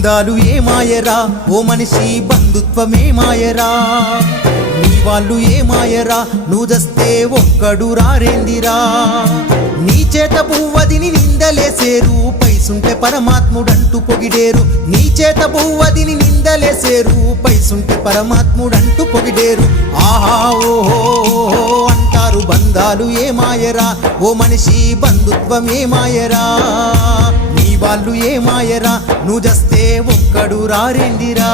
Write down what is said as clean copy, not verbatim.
బంధాలు ఏమాయరా ఓ మనిషి బంధుత్వమే మాయరా నీ వాళ్ళు ఏమాయరా నువ్వు దస్తే ఒక్కడు రారేందిరా నీ చేత పువ్వదిని నిందలేసేరు పైసుంటే పరమాత్ముడంటూ పొగిడేరు నీ చేత పువ్వదిని నిందలేసేరు పైసుంటే పరమాత్ముడంటూ పొగిడేరు ఆహా ఓహో అంటారు బంధాలు ఏమాయరా ఓ మనిషి బంధుత్వం ఏమాయరా నీ వాళ్ళు ఏమాయరా నువ్వు జస్తే ఒక్కడు రారేందిరా